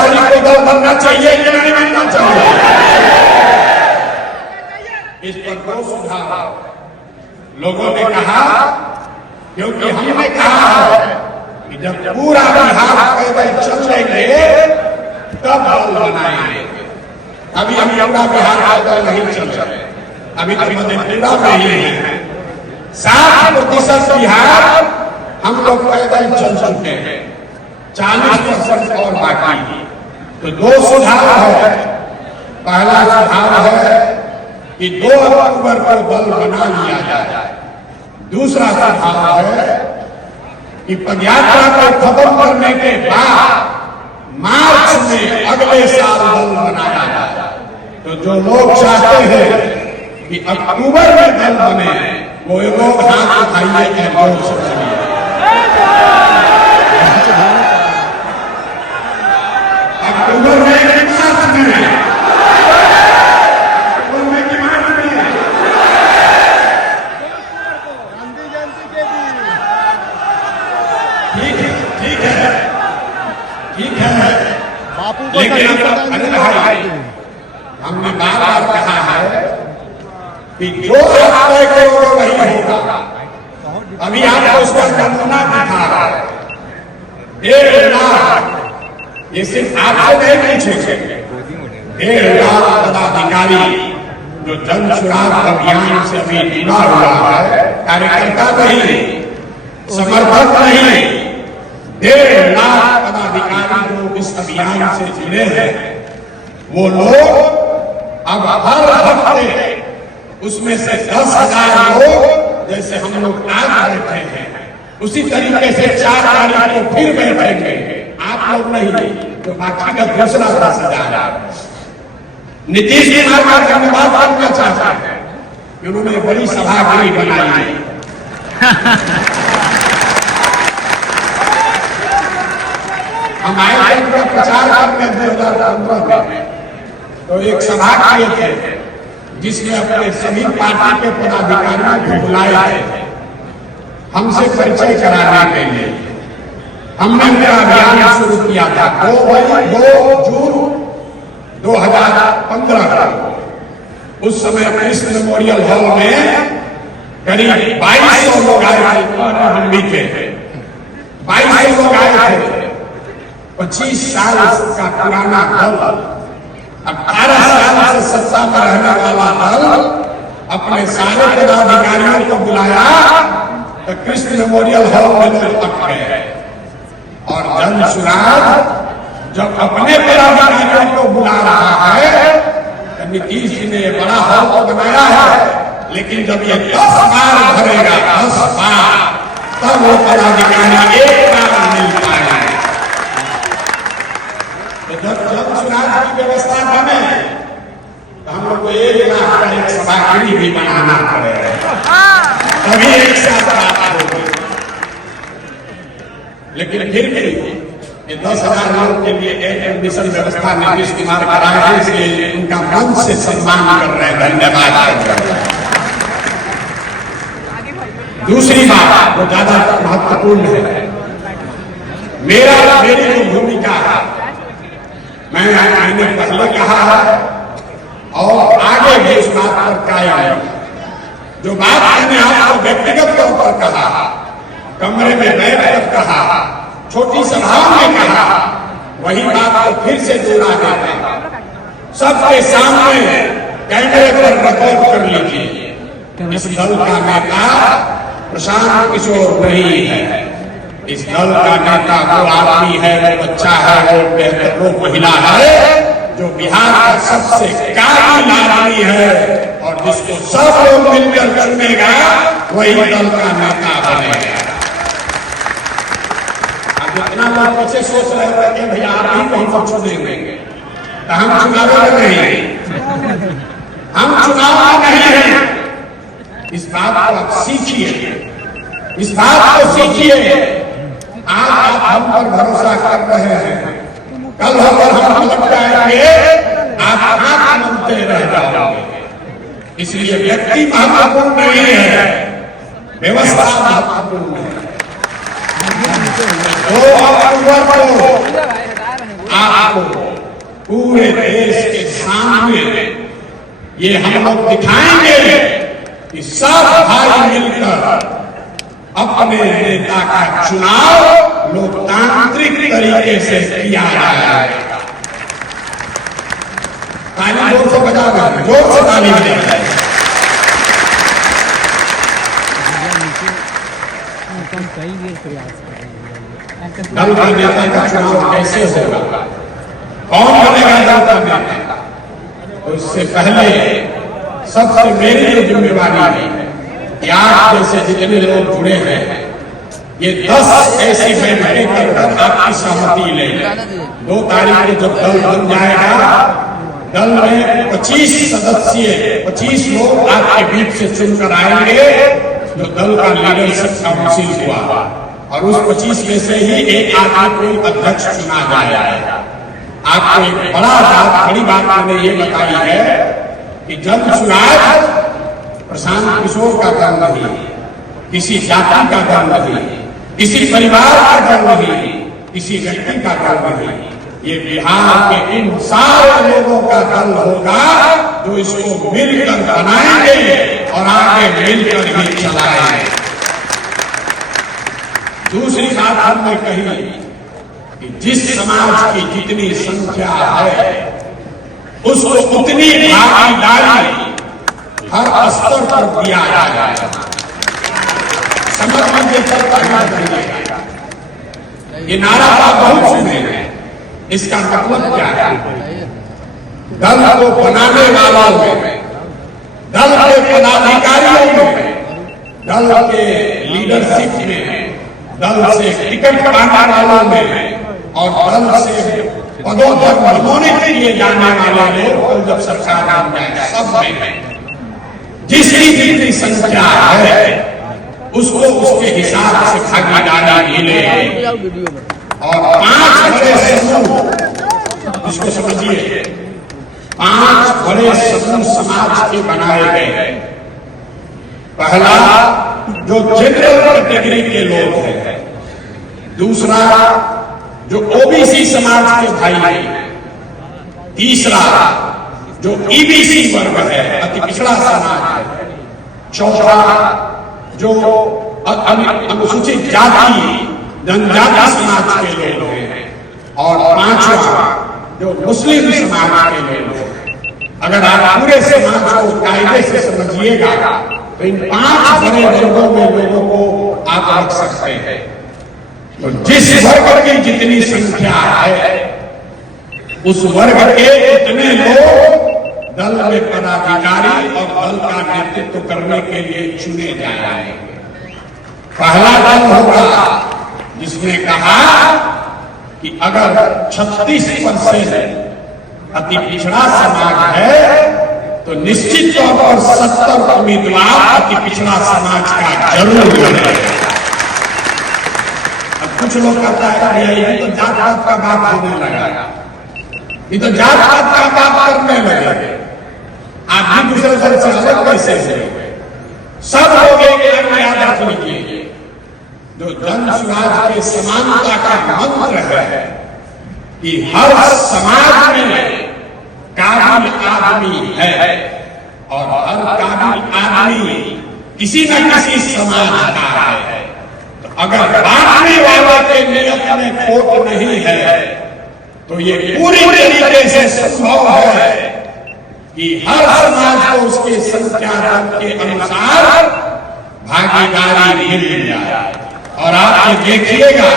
तारीख को दल बनना चाहिए कि नहीं बनना चाहिए? इस पर दो सुझाव लोगों ने कहा, क्योंकि हमने कहा है कि जब पूरा बिहार पैदल चल लेंगे तब दल बनाएंगे। अभी हम पूरा बिहार पैदल नहीं चल रहे, अभी तो मधेपुरा में ही है। 60% बिहार हम लोग पैदल चल चुके हैं, 40% और बाकी। तो दो सुझाव है। पहला सुझाव है कि 2 अक्टूबर को दल बना लिया जाए। दूसरा सुझाव है कि पदयात्रा को खत्म करने के बाद मार्च में अगले साल दल बनाया जाए। तो जो लोग चाहते हैं कि अक्टूबर में दल बने, वो लोग हाथ उठाइए और जोर से बोलिए। अक्टूबर में कि मार्च में? अक्टूबर में कि मार्च में? गांधी जयंती के दिन। ठीक है, ठीक है। बापू को लेकिन अरे भाई, हमने बार बार कहा है कि जो आप तय करोगे वही होगा। अभी आपको उसका नमूना दिखा रहा है। 1.5 लाख, ये सिर्फ आपसे नहीं पूछेंगे, 1.5 लाख पदाधिकारी जो जन सुराग अभियान से अभी जुड़ा हुआ है, कार्यकर्ता नहीं, समर्थक नहीं, 1.5 लाख पदाधिकारी जो इस अभियान से जुड़े हैं, वो लोग अब हर हफ्ते उसमें से 10,000 लोग, जैसे हम लोग आज बैठे हैं, उसी तरीके से 4 तारीख को फिर बैठेंगे। आप लोग नहीं, तो बाकी का दूसरा 10,000। नीतीश कुमार का धन्यवाद करना चाहता है कि उन्होंने बड़ी सभागृह बनाई है। हम आए थे उनका प्रचार करने 2015 में, तो एक सभा किए थे जिसमें अपने सभी पार्टी के पदाधिकारियों को बुलाए थे हमसे परिचय कराने के लिए। हमने मेरा अभियान शुरू किया था 2 जून 2015 को। उस समय कृष्ण मेमोरियल हॉल में करीब 2200 लोग आए थे, हम भी थे। 2200 लोग आए थे। 25 साल का पुराना दल, 18 साल से सत्ता में रहने वाला दल अपने सारे पदाधिकारियों को बुलाया तो कृष्ण मेमोरियल हॉल में लोग अट गए। और जन सुराग जब अपने पदाधिकारियों को बुला रहा है तो नीतीश जी ने बड़ा हॉल बनाया है, लेकिन जब ये 10 बार भरेगा, 10 बार, तब वो पदाधिकारी एक बार मिल पाएंगे। तो जब जन सुराग की व्यवस्था बने तो हम लोग को 1 लाख का एक सभागृह भी बनाना पड़ेगा, तभी एक साथ बात होगी। लेकिन फिर भी ये 10,000 लोगों के लिए एक एडमिशन व्यवस्था नीतीश कुमार कराए हैं, इसलिए उनका मन से सम्मान कर रहे हैं, धन्यवाद कर रहे हैं। दूसरी बात जो ज्यादा महत्वपूर्ण है, मेरी जो भूमिका है, मैंने पहले कहा है और आगे भी उस बात पर कायम है। जो बात मैंने आपको व्यक्तिगत तौर पर कहा, कमरे में बैठकर कहा, छोटी सभाओं में कहा, वही बात को फिर से दोहरा देते हैं। सबके सामने कैमरे पर रिकॉर्ड कर लीजिए। इस दल का नेता प्रशांत किशोर नहीं है। इस दल का नेता वो आदमी है, वो बच्चा है, वो महिला है जो बिहार का सबसे काबिल आदमी है और जिसको सब लोग मिलकर चुनेगा वही दल का नेता बनेगा। जितना लोग पीछे सोच रहे थे कि भैया आप ही कहीं पर चुनेंगे, तो हम चुनाव में नहीं, हम चुनाव में नहीं हैं। इस बात को आप सीखिए, इस बात को सीखिए। आज आप हम पर भरोसा कर रहे हैं, कल होकर हम लग जाएंगे, आप हाथ मनते रह जाओगे। इसलिए व्यक्ति महत्वपूर्ण नहीं है, व्यवस्था महत्वपूर्ण है। 2 अक्टूबर को आप को पूरे देश के सामने ये हम लोग दिखाएंगे कि सब भाई मिलकर अपने नेता का चुनाव लोकतांत्रिक तरीके से किया जाएगा। ताली जोर से बजाना, जोर से ताली बजाना। दल का नेता का चुनाव कैसे होगा, कौन बनेगा दल का नेता, तो इससे पहले सबसे मेरी जो जिम्मेवारी है कि आप जैसे जितने लोग जुड़े हैं ये 10 ऐसी बैठकें कर आपकी सहमति लें। 2 तारीख को जब दल बन जाएगा, दल में 25 सदस्य 25 लोग आपके बीच से चुनकर आएंगे जो दल का लीडरशिप काउंसिल हुआ, और उस 25 में से ही एक आदमी को अध्यक्ष चुना जाएगा। आपको एक बड़ी बात मैंने ये बताई है कि जन चुनाव प्रशांत किशोर का दल नहीं, किसी जाति का दल नहीं, किसी परिवार का दल नहीं, किसी व्यक्ति का दल नहीं, ये बिहार के इन सारे लोगों का दल होगा जो इसको मिलकर बनाएंगे और आगे मिलकर ही चलाएंगे। दूसरी बात हमने कही कि जिस समाज की जितनी संख्या है उसको उतनी भागीदारी हर स्तर पर दिया जाएगा। समझ लीजिए, ये नारा आप बहुत सुने हैं, इसका मतलब क्या है? दल को बनाने वालों में, दल के पदाधिकारियों में, दल के लीडरशिप में, दल से टिकट पाने वालों में और दल से पदों पर मनोनीत किए जाने वाले लोग जब सरकार बन जाए, सब में जिसकी जितनी संख्या है उसको उसके हिसाब से भागीदारी मिले। और 5 बड़े समूह, इसको समझिए, 5 बड़े समूह समाज के बनाए गए। पहला जो जनरल कैटेगरी के लोग हैं, दूसरा जो ओबीसी समाज के भाई हैं, तीसरा जो ईबीसी वर्ग है, अति पिछड़ा समाज है, चौथा जो अनुसूचित जाति जनजाति समाज के लोग हैं, और 5वां जो मुस्लिम समाज के लोग हैं। अगर आप पूरे समाज को कायदे से समझिएगा तो इन 5 बड़े वर्गों में लोगों को आप रख सकते हैं। तो जिस वर्ग की जितनी संख्या है उस वर्ग के इतने लोग दल में पदाधिकारी और दल का नेतृत्व करने के लिए चुने जाएंगे। पहला दल होगा जिसने कहा कि अगर 36% अति पिछड़ा समाज है तो निश्चित तौर पर 70 उम्मीदवार अति पिछड़ा समाज का जरूर बने। अब कुछ लोग कहता है ये तो जात पात का बात होने लगा, ये तो जात पात का बात करने लगे, आप भी दूसरे दल से अलग कैसे हुए? सब लोग एक याद रख लीजिए, जो जन समाज के समानता का मंत्र है कि हर समाज में काबिल आदमी है और हर काबिल आदमी किसी न किसी समाज का है। तो अगर बांटने वाले के नियत में खोट नहीं है तो ये पूरी तरीके से संभव है कि हर समाज को उसके संख्या के अनुसार भागीदारी मिल जाए। और आप ये देखिएगा